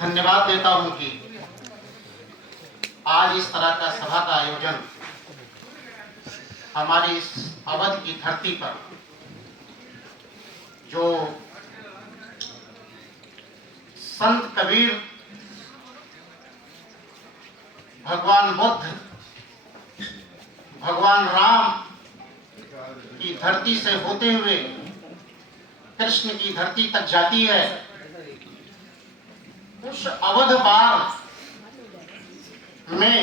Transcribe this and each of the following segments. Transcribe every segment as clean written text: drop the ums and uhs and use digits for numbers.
धन्यवाद देता हूं कि आज इस तरह का सभा का आयोजन हमारी इस अवध की धरती पर जो संत कबीर, भगवान बुद्ध, भगवान राम की धरती से होते हुए कृष्ण की धरती तक जाती है, उस अवध बार में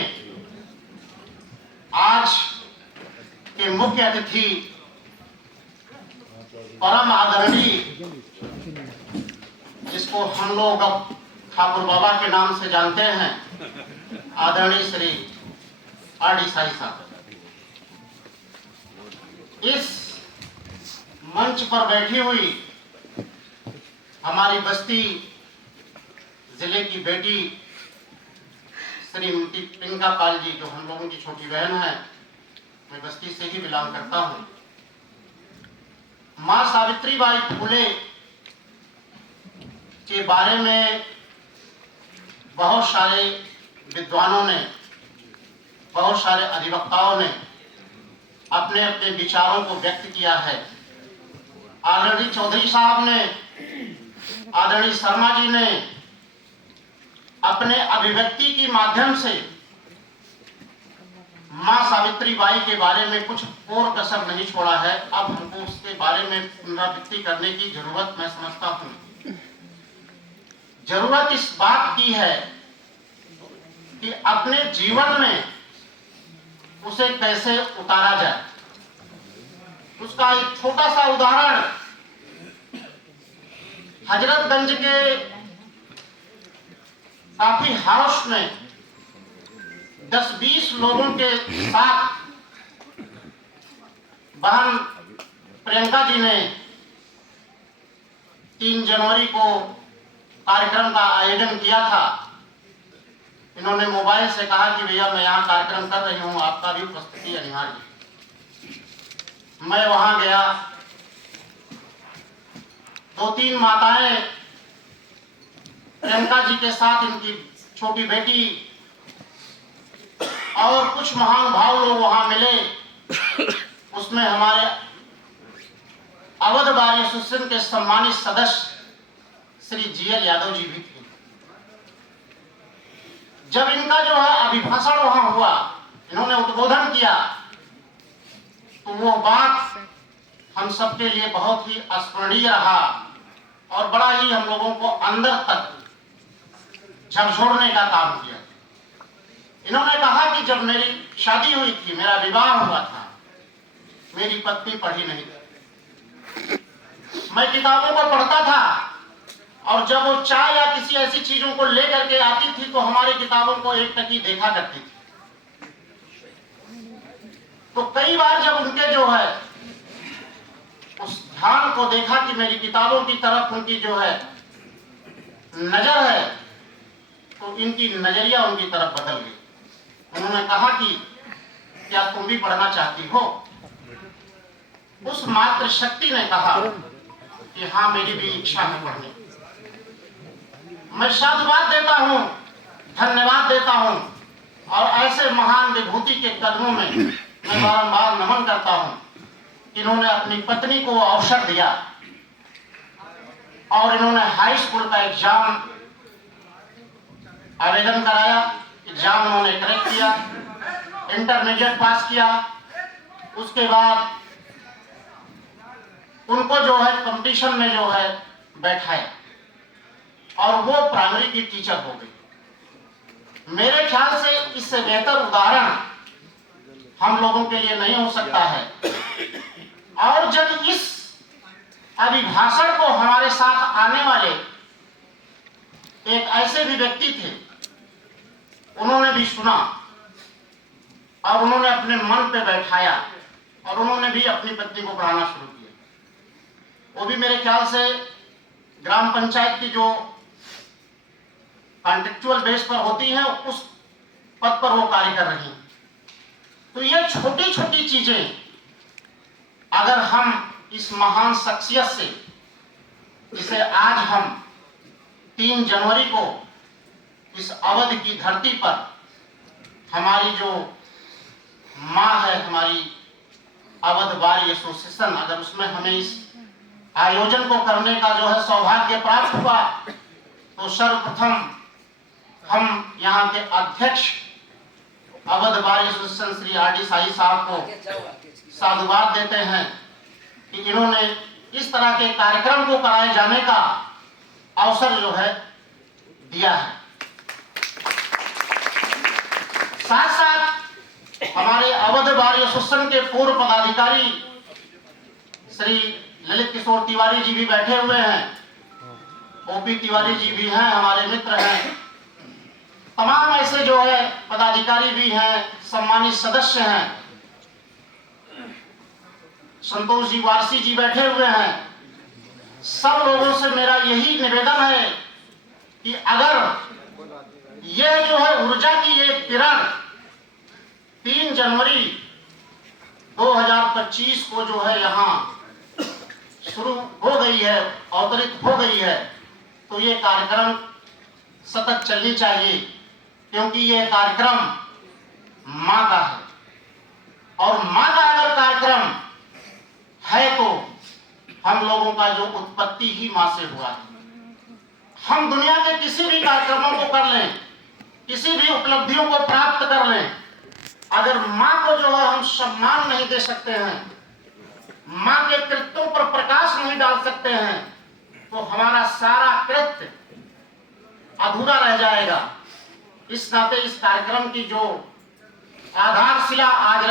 आज के मुख्य अतिथि परम आदरणीय, जिसको हम लोग अब ठाकुर बाबा के नाम से जानते हैं, आदरणीय श्री आर.डी. साईं साहब, इस मंच पर बैठी हुई हमारी बस्ती जिले की बेटी श्रीमती पिंका पाल जी, जो हम लोगों की छोटी बहन है, मैं बस्ती से ही बिलोंग करता हूं। मां सावित्रीबाई फुले के बारे में बहुत सारे विद्वानों ने, बहुत सारे अधिवक्ताओं ने अपने अपने विचारों को व्यक्त किया है। आदरणीय चौधरी साहब ने, आदरणीय शर्मा जी ने अपने अभिव्यक्ति के माध्यम से मां सावित्रीबाई के बारे में कुछ और कसर नहीं छोड़ा है। अब हमको उसके बारे में पुनरावृत्ति करने की जरूरत मैं समझता हूं। जरूरत इस बात की है कि अपने जीवन में उसे कैसे उतारा जाए। उसका एक छोटा सा उदाहरण हजरतगंज के काफी हाउस में 10-20 लोगों के साथ बहन प्रियंका जी ने 3 जनवरी को कार्यक्रम का आयोजन किया था। इन्होंने मोबाइल से कहा कि भैया मैं यहाँ कार्यक्रम कर रही हूँ, आपका भी उपस्थिति अनिवार्य। मैं वहां गया, 2-3 माताएं प्रियंका जी के साथ, इनकी छोटी बेटी और कुछ महान भाव लोग वहां मिले। उसमें हमारे अवध बार एसोसिएशन के सम्मानित सदस्य श्री जी.एल. यादव जी भी थे। जब इनका जो है अभिभाषण वहां हुआ, इन्होंने उद्बोधन किया, तो वो बात हम सबके लिए बहुत ही स्मरणीय रहा और बड़ा ही हम लोगों को अंदर तक झकझोरने का काम किया। इन्होंने कहा कि जब मेरी शादी हुई थी, मेरा विवाह हुआ था, मेरी पत्नी पढ़ी नहीं थी। मैं किताबों को पढ़ता था और जब वो चाय या किसी ऐसी चीजों को लेकर के आती थी तो हमारी किताबों को एक टकी देखा करती थी। तो कई बार जब उनके जो है उस ध्यान को देखा कि मेरी किताबों की तरफ उनकी जो है नजर है, तो इनकी नजरिया उनकी तरफ बदल गई। उन्होंने कहा कि क्या तुम भी पढ़ना चाहती हो? उस मात्र शक्ति ने कहा कि हाँ, मेरी भी इच्छा है पढ़ने। मैं साधुवाद देता हूँ, धन्यवाद देता हूँ और ऐसे महान विभूति के कदमों में मैं बारंबार नमन करता हूँ। इन्होंने अपनी पत्नी को अवसर दिया और इन्होंने हाई स्कूल का एग्जाम आवेदन कराया, एग्जाम उन्होंने क्रैक किया, इंटरमीडिएट पास किया। उसके बाद उनको जो है कंपटीशन में जो है बैठाया और वो प्राइमरी की टीचर हो गई। मेरे ख्याल से इससे बेहतर उदाहरण हम लोगों के लिए नहीं हो सकता है। और जब इस अभिभाषण को हमारे साथ आने वाले एक ऐसे भी व्यक्ति थे, उन्होंने भी सुना और उन्होंने अपने मन पे बैठाया और उन्होंने भी अपनी पत्नी को पढ़ाना शुरू किया। वो भी मेरे ख्याल से ग्राम पंचायत की जो कॉन्ट्रेक्चुअल बेस पर होती है, उस पद पर वो कार्य कर रही हैं। तो ये छोटी छोटी चीजें अगर हम इस महान शख्सियत से, जिसे आज हम 3 जनवरी को इस अवध की धरती पर हमारी जो माँ है, हमारी अवध बार एसोसिएशन, अगर उसमें हमें इस आयोजन को करने का जो है सौभाग्य प्राप्त हुआ, तो सर्वप्रथम हम यहाँ के अध्यक्ष Awadh bar association Shri R D Sai साहब को साधुवाद देते हैं कि इन्होंने इस तरह के कार्यक्रम को कराए जाने का अवसर जो है दिया है। साथ साथ हमारे अवध बार एसोसिएशन के पूर्व पदाधिकारी श्री ललित किशोर तिवारी जी भी बैठे हुए हैं, ओपी तिवारी जी भी हैं, हमारे मित्र हैं, तमाम ऐसे जो है पदाधिकारी भी हैं, सम्मानित सदस्य हैं, संतोष जी वारसी जी बैठे हुए हैं। सब लोगों से मेरा यही निवेदन है कि अगर यह जो है ऊर्जा की एक किरण 3 जनवरी 2025 को जो है यहाँ शुरू हो गई है, अवतरित हो गई है, तो ये कार्यक्रम सतत चलनी चाहिए, क्योंकि ये कार्यक्रम माँ का है और माँ का अगर कार्यक्रम है तो हम लोगों का जो उत्पत्ति ही माँ से हुआ है। हम दुनिया के किसी भी कार्यक्रमों को कर लें, किसी भी उपलब्धियों को प्राप्त कर लें, अगर माँ को जो है हम सम्मान नहीं दे सकते हैं, माँ के कृत्यों पर प्रकाश नहीं डाल सकते हैं, तो हमारा सारा कृत्य अधूरा रह जाएगा। इस नाते इस कार्यक्रम की जो आधारशिला आज